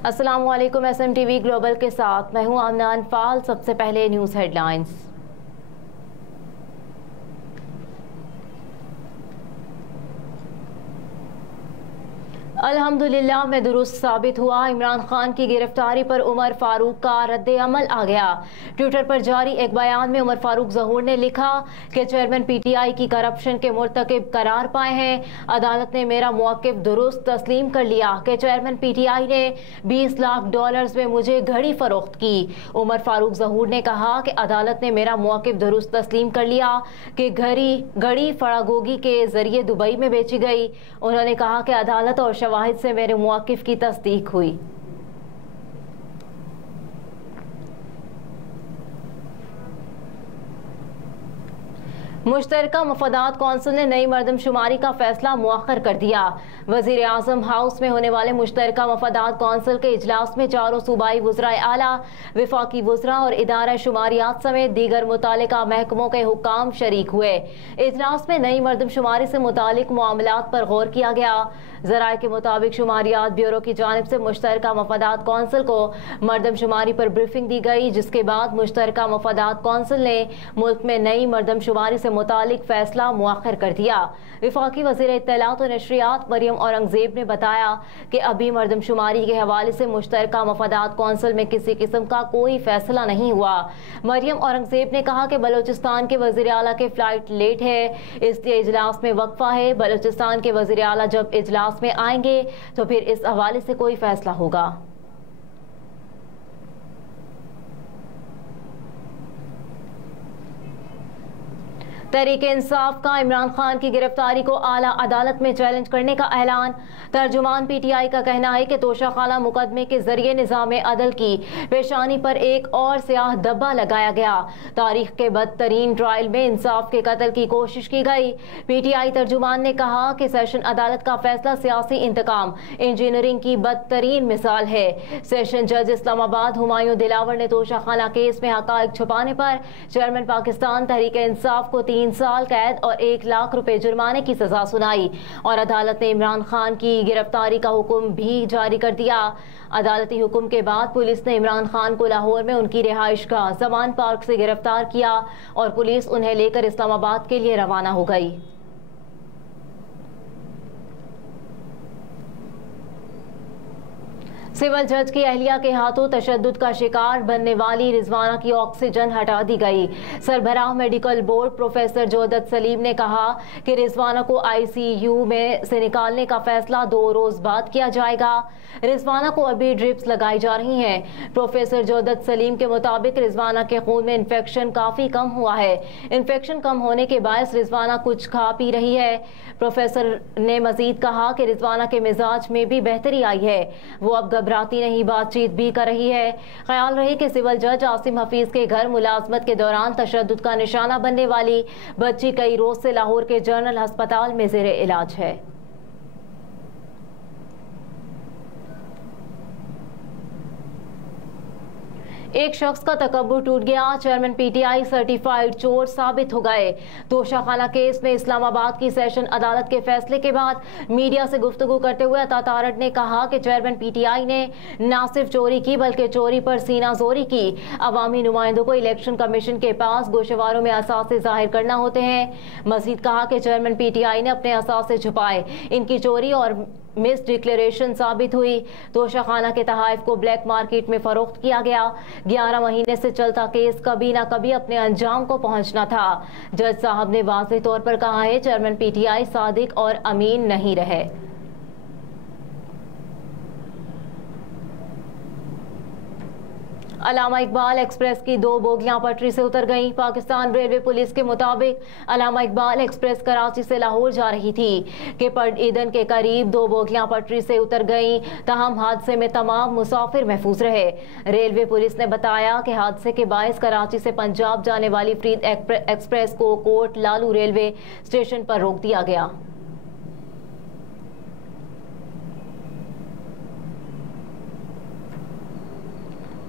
السلام علیکم، SMTV global کے ساتھ میں ہوں آمنہ انفال۔ سب سے پہلے نیوز ہیڈ لائنز۔ الحمدللہ میں درست ثابت ہوا، عمران خان کی گرفتاری پر عمر فاروق کا رد عمل آ گیا۔ ٹویٹر پر جاری ایک بیان میں عمر فاروق ظہور نے لکھا کہ چیئرمین PTI کی کرپشن کے مرتکب قرار پائے ہیں۔ عدالت نے میرا موقف درست تسلیم کر لیا کہ چیئرمین PTI نے $20 لاکھ میں مجھے گھڑی فروخت کی۔ عمر فاروق ظہور نے کہا کہ عدالت نے میرا موقف درست تسلیم کر لیا کہ گھڑی فراگوگی کے ذریعے دبئی میں بیچی گئی۔ انہوں نے کہا کہ عدالت اور شواہد سے میرے موقف کی تصدیق ہوئی۔ مشترکہ مفادات کونسل نے نئی مردم شماری کا فیصلہ مؤخر کر دیا۔ وزیر اعظم ہاؤس میں ہونے والے مشترکہ مفادات کونسل کے اجلاس میں چاروں صوبائی وزرائے اعلیٰ، وفاقی وزراء اور ادارہ شماریات سمیت دیگر متعلقہ محکموں کے حکام شریک ہوئے۔ اجلاس میں نئی مردم شماری سے متعلق معاملات پر غور کیا گیا۔ ذرائع کے مطابق شماریات بیورو کی جانب سے مشترکہ مفادات کونسل کو مردم شماری پر بریفنگ دی گئی، جس کے بعد مشترکہ مفادات کونسل نے ملک میں نئی مردم شماری سے متعلق فیصلہ مؤخر کر دیا۔ وفاقی وزیر اطلاعات و نشریات مریم اورنگزیب نے بتایا کہ ابھی مردم شماری کے حوالے سے مشترکہ مفادات کونسل میں کسی قسم کا کوئی فیصلہ نہیں ہوا۔ مریم اورنگزیب نے کہا کہ بلوچستان کے وزیر اعلیٰ کی فلائٹ لیٹ ہے، اس لیے اجلاس میں وقفہ ہے۔ بلوچستان کے وزیر اعلیٰ جب اجلاس میں آئیں گے تو پھر اس حوالے سے کوئی فیصلہ ہوگا۔ تحریک انصاف کا عمران خان کی گرفتاری کو اعلیٰ عدالت میں چیلنج کرنے کا اعلان۔ ترجمان PTI کا کہنا ہے کہ توشہ خانہ مقدمے کے ذریعے نظام عدل کی پیشانی پر ایک اور سیاہ دھبا لگایا گیا۔ تاریخ کے بدترین ٹرائل میں انصاف کے قتل کی کوشش کی گئی۔ PTI ترجمان نے کہا کہ سیشن عدالت کا فیصلہ سیاسی انتقام انجینئرنگ کی بدترین مثال ہے۔ سیشن جج اسلام آباد ہمایوں دلاور نے توشہ خانہ کیس میں حقائق چھپانے پر چیئرمین پاکستان تحریک انصاف کو 3 سال قید اور $1 لاکھ جرمانے کی سزا سنائی، اور عدالت نے عمران خان کی گرفتاری کا حکم بھی جاری کر دیا۔ عدالتی حکم کے بعد پولیس نے عمران خان کو لاہور میں ان کی رہائش گاہ زمان پارک سے گرفتار کیا اور پولیس انہیں لے کر اسلام آباد کے لیے روانہ ہو گئی۔ سول جج کی اہلیہ کے ہاتھوں تشدد کا شکار بننے والی رضوانہ کی آکسیجن ہٹا دی گئی۔ سربراہ میڈیکل بورڈ پروفیسر جودت سلیم نے کہا کہ رضوانہ کو ICU میں سے نکالنے کا فیصلہ 2 روز بعد کیا جائے گا۔ رضوانہ کو ابھی ڈرپس لگائی جا رہی ہیں۔ پروفیسر جودت سلیم کے مطابق رضوانہ کے خون میں انفیکشن کافی کم ہوا ہے۔ انفیکشن کم ہونے کے باعث رضوانہ کچھ کھا پی رہی ہے۔ پروفیسر نے مزید کہا کہ رضوانہ کے مزاج میں بھی بہتری آئی ہے، وہ اب گھبراتی نہیں، بات چیت بھی کر رہی ہے۔ خیال رہے کہ سول جج عاصم حفیظ کے گھر ملازمت کے دوران تشدد کا نشانہ بننے والی بچی کئی روز سے لاہور کے جنرل ہسپتال میں زیر علاج ہے۔ ایک شخص کا تکبر ٹوٹ گیا، چیئرمین PTI سرٹیفائیڈ چور ثابت ہو گئے۔ توشہ خانہ کیس میں اسلام آباد کی سیشن عدالت کے فیصلے کے بعد میڈیا سے گفتگو کرتے ہوئے عطا تارڑ نے کہا کہ چیئرمین PTI نے نہ صرف چوری کی بلکہ چوری پر سینہ زوری کی۔ عوامی نمائندوں کو الیکشن کمیشن کے پاس گوشواروں میں اثاثے ظاہر کرنا ہوتے ہیں۔ مزید کہا کہ چیئرمین PTI نے اپنے اثاثے چھپائے، ان کی چوری اور مس ڈکلیریشن ثابت ہوئی۔ توشہ خانہ کے تحائف کو بلیک مارکیٹ میں فروخت کیا گیا۔ 11 مہینے سے چلتا کیس کبھی نہ کبھی اپنے انجام کو پہنچنا تھا۔ جج صاحب نے واضح طور پر کہا ہے چیئرمین PTI صادق اور امین نہیں رہے۔ علامہ اقبال ایکسپریس کی 2 بوگیاں پٹری سے اتر گئیں۔ پاکستان ریلوے پولیس کے مطابق علامہ اقبال ایکسپریس کراچی سے لاہور جا رہی تھی کہ ایدھن کے قریب 2 بوگیاں پٹری سے اتر گئیں، تاہم حادثے میں تمام مسافر محفوظ رہے۔ ریلوے پولیس نے بتایا کہ حادثے کے باعث کراچی سے پنجاب جانے والی فرید ایکسپریس کو کوٹ لالو ریلوے اسٹیشن پر روک دیا گیا۔